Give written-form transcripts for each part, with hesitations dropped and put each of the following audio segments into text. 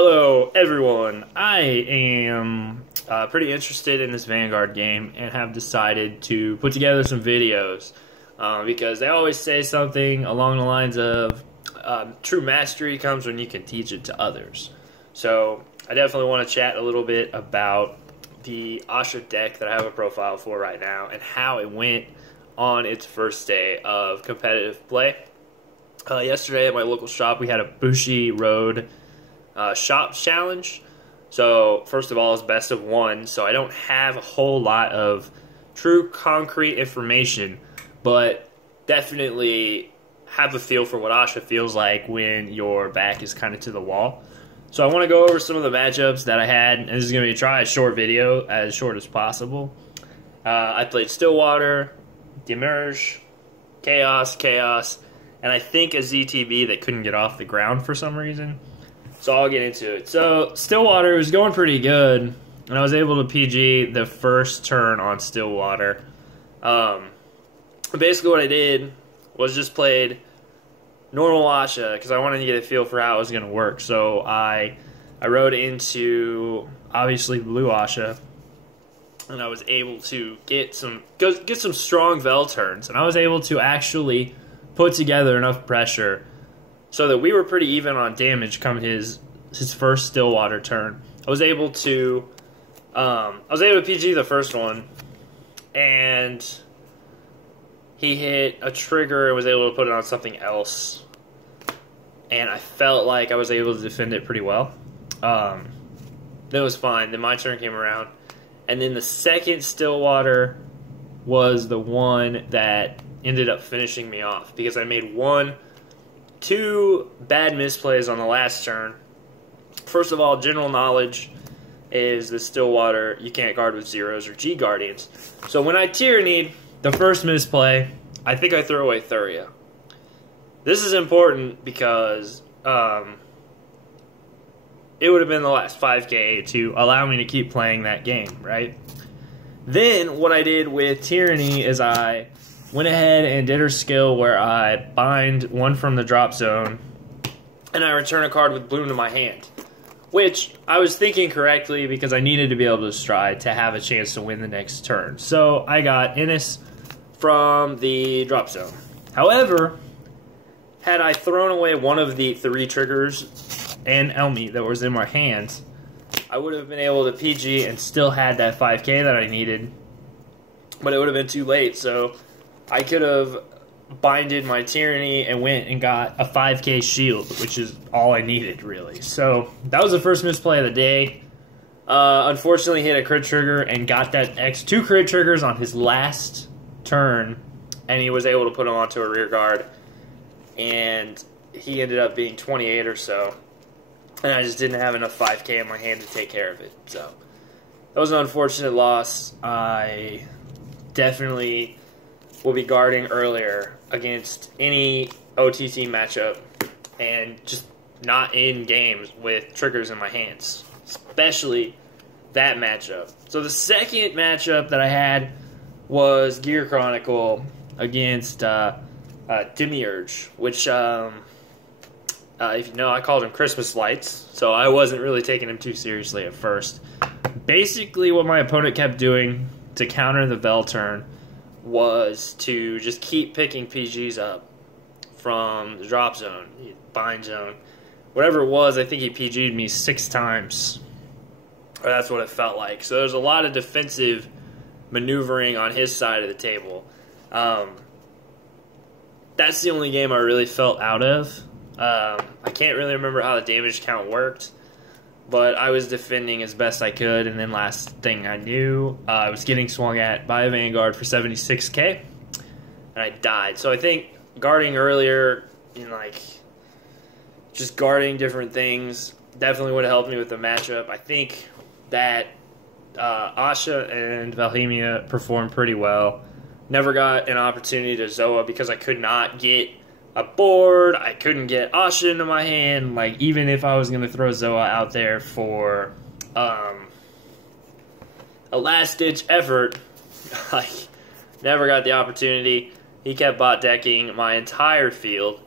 Hello everyone, I am pretty interested in this Vanguard game and have decided to put together some videos because they always say something along the lines of true mastery comes when you can teach it to others. So I definitely want to chat a little bit about the Ahsha deck that I have a profile for right now and how it went on its first day of competitive play. Yesterday at my local shop we had a Bushi Road shop challenge. So first of all, it's best of one, so I don't have a whole lot of true concrete information, but definitely have a feel for what Ahsha feels like when your back is kind of to the wall. So I want to go over some of the matchups that I had, and this is going to be a short video, as short as possible. I played Stillwater, Demerge, Chaos, and I think a ZTB that couldn't get off the ground for some reason. So I'll get into it. So Stillwater was going pretty good, and I was able to PG the first turn on Stillwater. Basically what I did was just played normal Ahsha because I wanted to get a feel for how it was going to work. So I rode into, obviously, Blue Ahsha, and I was able to get some strong Vel turns, and I was able to actually put together enough pressure so that we were pretty even on damage come his first Stillwater turn. I was able to PG the first one, and he hit a trigger and was able to put it on something else, and I felt like I was able to defend it pretty well. That was fine. Then my turn came around, and then the second Stillwater was the one that ended up finishing me off because I made two bad misplays on the last turn. First of all, general knowledge is the Stillwater, you can't guard with zeros or G Guardians. So when I Tyrannied the first misplay, I think I threw away Thuria. This is important because it would have been the last 5k to allow me to keep playing that game, right? Then what I did with Tyranny is I went ahead and did her skill where I bind one from the drop zone, and I return a card with Bloom to my hand, which I was thinking correctly because I needed to be able to stride to have a chance to win the next turn. So I got Innis from the drop zone. However, had I thrown away one of the 3 triggers and Elmi that was in my hands, I would have been able to PG and still had that 5k that I needed, but it would have been too late. So I could have binded my Tyranny and went and got a 5k shield, which is all I needed, really. So that was the first misplay of the day. Unfortunately, hit a crit trigger and got that 2 crit triggers on his last turn, and he was able to put him onto a rear guard, and he ended up being 28 or so, and I just didn't have enough 5k in my hand to take care of it. So that was an unfortunate loss. I definitely will be guarding earlier against any OTT matchup and just not in games with triggers in my hands, especially that matchup. So the second matchup that I had was Gear Chronicle against Demiurge, which, if you know, I called him Christmas Lights, so I wasn't really taking him too seriously at first. Basically what my opponent kept doing to counter the Vel turn was to just keep picking PGs up from the drop zone, bind zone, whatever it was. I think he PG'd me 6 times, or that's what it felt like. So there's a lot of defensive maneuvering on his side of the table. That's the only game I really felt out of. I can't really remember how the damage count worked, but I was defending as best I could, and then last thing I knew, I was getting swung at by a Vanguard for 76k, and I died. So I think guarding earlier, just guarding different things definitely would have helped me with the matchup. I think that Ahsha and Valhemia performed pretty well. Never got an opportunity to Zoa because I could not get a board. I couldn't get Ahsha into my hand. Like, even if I was going to throw Zoa out there for a last-ditch effort, I never got the opportunity. He kept bot decking my entire field,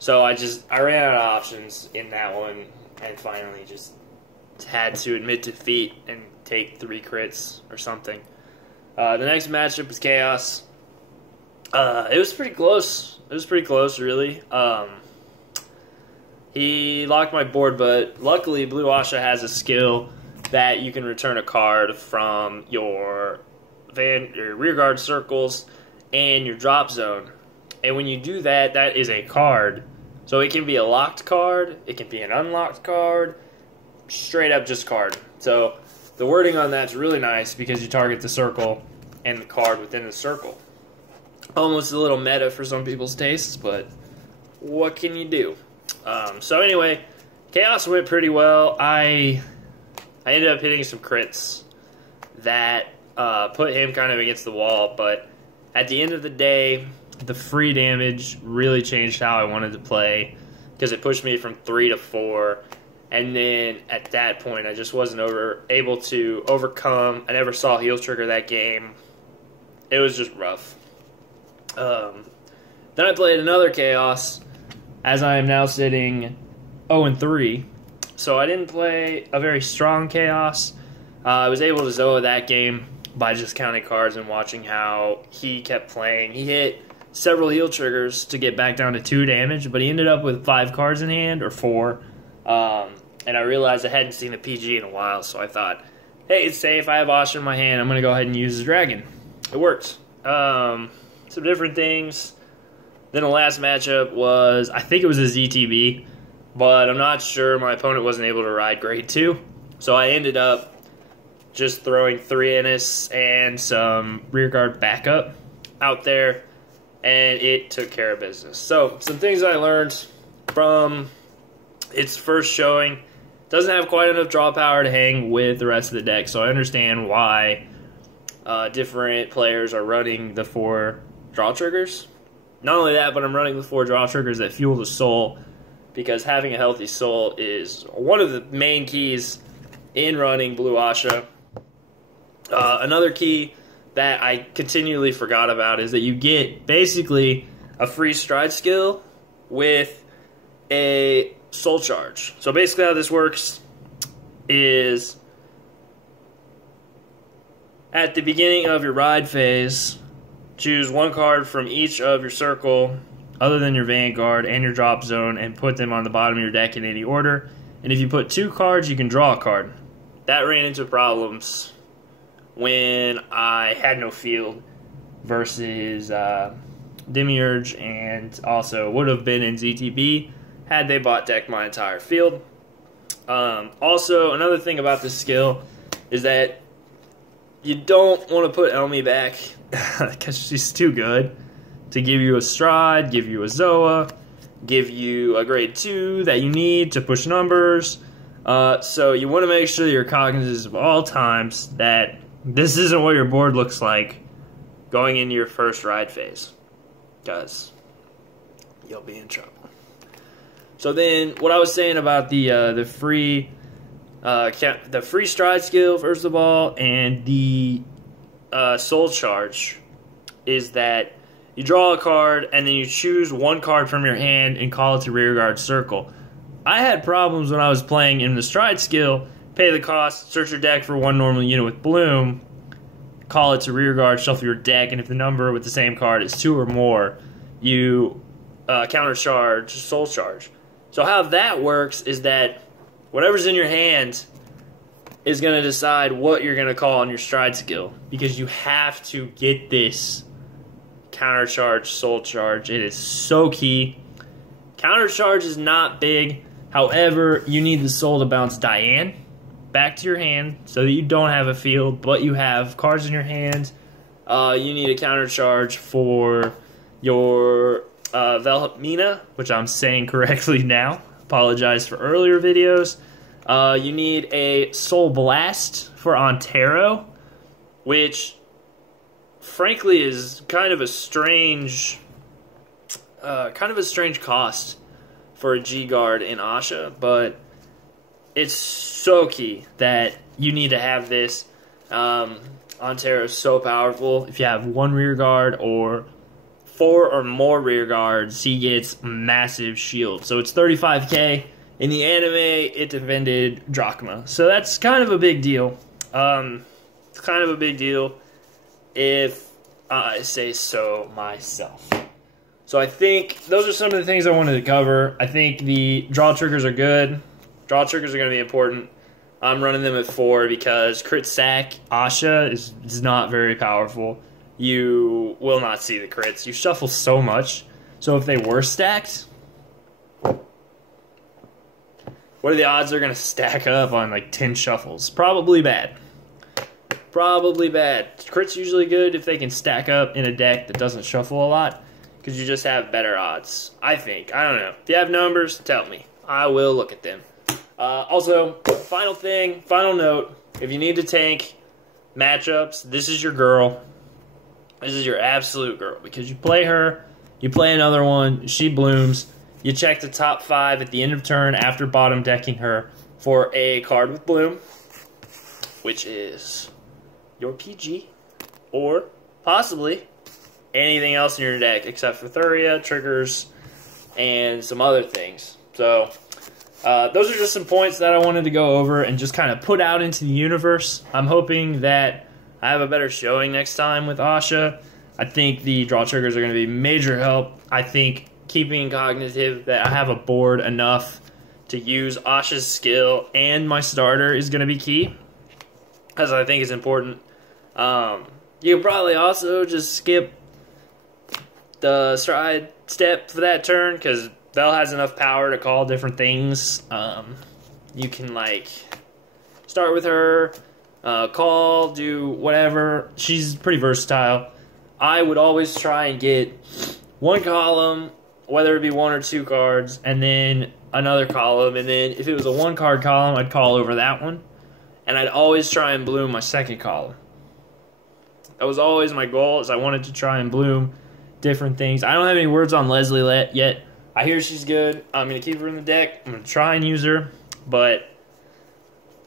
So I ran out of options in that one, and finally just had to admit defeat and take 3 crits or something. The next matchup was Chaos. It was pretty close. It was pretty close, really. He locked my board, but luckily Blue Ahsha has a skill that you can return a card from your rear guard circles and your drop zone. And when you do that, that is a card. So it can be a locked card, it can be an unlocked card, straight up just card. So the wording on that's really nice because you target the circle and the card within the circle. Almost a little meta for some people's tastes, but what can you do? So anyway, Chaos went pretty well. I ended up hitting some crits that put him kind of against the wall, but at the end of the day, the free damage really changed how I wanted to play because it pushed me from 3 to 4, and then at that point, I just wasn't able to overcome. I never saw heal trigger that game. It was just rough. Then I played another Chaos, as I am now sitting 0-3. So I didn't play a very strong Chaos. I was able to Zoa that game by just counting cards and watching how he kept playing. He hit several heal triggers to get back down to 2 damage, but he ended up with 5 cards in hand, or 4. And I realized I hadn't seen the PG in a while, so I thought, hey, it's safe. I have Ahsha in my hand. I'm going to go ahead and use the dragon. It worked. Some different things. Then the last matchup was, I think it was a ZTB, but I'm not sure. My opponent wasn't able to ride grade 2, so I ended up just throwing 3 Innis and some rearguard backup out there, and it took care of business. So some things I learned from its first showing: doesn't have quite enough draw power to hang with the rest of the deck, so I understand why different players are running the 4 draw triggers. Not only that, but I'm running the 4 draw triggers that fuel the soul, because having a healthy soul is one of the main keys in running Blue Ahsha. Another key that I continually forgot about is that you get basically a free stride skill with a soul charge. So basically how this works is at the beginning of your ride phase, choose 1 card from each of your circle other than your Vanguard and your drop zone and put them on the bottom of your deck in any order. And if you put 2 cards, you can draw a card. That ran into problems when I had no field versus Demiurge, and also would have been in ZTB had they bought deck my entire field. Also, another thing about this skill is that you don't want to put Elmi back because she's too good to give you a stride, give you a Zoa, give you a grade 2 that you need to push numbers. So you want to make sure you're cognizant of all times that this isn't what your board looks like going into your first ride phase, because you'll be in trouble. So then, what I was saying about the free stride skill, first of all, and the soul charge, is that you draw a card and then you choose 1 card from your hand and call it to rearguard circle. I had problems when I was playing in the stride skill. Pay the cost, search your deck for 1 normal unit with Bloom, call it to rearguard, shuffle your deck, and if the number with the same card is 2 or more, you countercharge, soul charge. So how that works is that whatever's in your hand is going to decide what you're going to call on your stride skill, because you have to get this countercharge, soul charge. It is so key. Countercharge is not big. However, you need the soul to bounce Diane back to your hand so that you don't have a field, but you have cards in your hand. You need a countercharge for your Velhmina, which I'm saying correctly now. Apologize for earlier videos. You need a Soul Blast for Ontero, which frankly is kind of a strange cost for a G-Guard in Ahsha, but it's so key that you need to have this. Ontero is so powerful. If you have 1 rear guard or 4 or more rear guards, he gets massive shield. So it's 35k. In the anime, it defended Drachma. So that's kind of a big deal. It's kind of a big deal if I say so myself. So I think those are some of the things I wanted to cover. I think the draw triggers are good. Draw triggers are going to be important. I'm running them at 4 because crit sack Ahsha is not very powerful. You will not see the crits. You shuffle so much. So if they were stacked, what are the odds they're going to stack up on like 10 shuffles? Probably bad. Probably bad. Crit's usually good if they can stack up in a deck that doesn't shuffle a lot, because you just have better odds, I think. I don't know. If you have numbers, tell me. I will look at them. Also, final note, if you need to tank matchups, this is your girl. This is your absolute girl, because you play her, you play another one, she blooms, you check the top 5 at the end of turn after bottom decking her for a card with bloom, which is your PG, or possibly anything else in your deck except for Thuria, triggers, and some other things. So those are just some points that I wanted to go over and just kind of put out into the universe. I'm hoping that I have a better showing next time with Ahsha. I think the draw triggers are going to be major help. I think keeping cognitive that I have a board enough to use Ahsha's skill and my starter is going to be key, as I think is important. You can probably also just skip the stride step for that turn, because Belle has enough power to call different things. You can like start with her, call, do whatever. She's pretty versatile. I would always try and get one column, whether it be 1 or 2 cards, and then another column, and then if it was a 1-card column, I'd call over that one, and I'd always try and bloom my second column. That was always my goal, is I wanted to try and bloom different things. I don't have any words on Leslie yet. I hear she's good. I'm going to keep her in the deck. I'm going to try and use her. But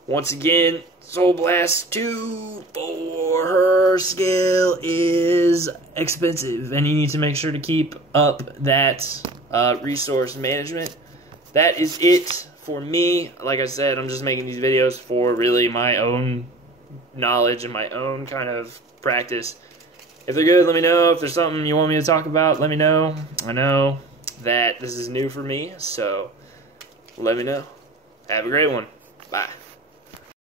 once again, Soul Blast 2 for her skill is expensive, and you need to make sure to keep up that resource management. That is it for me. Like I said, I'm just making these videos for really my own knowledge and my own kind of practice. If they're good, let me know. If there's something you want me to talk about, let me know. I know that this is new for me, so let me know. Have a great one. Bye.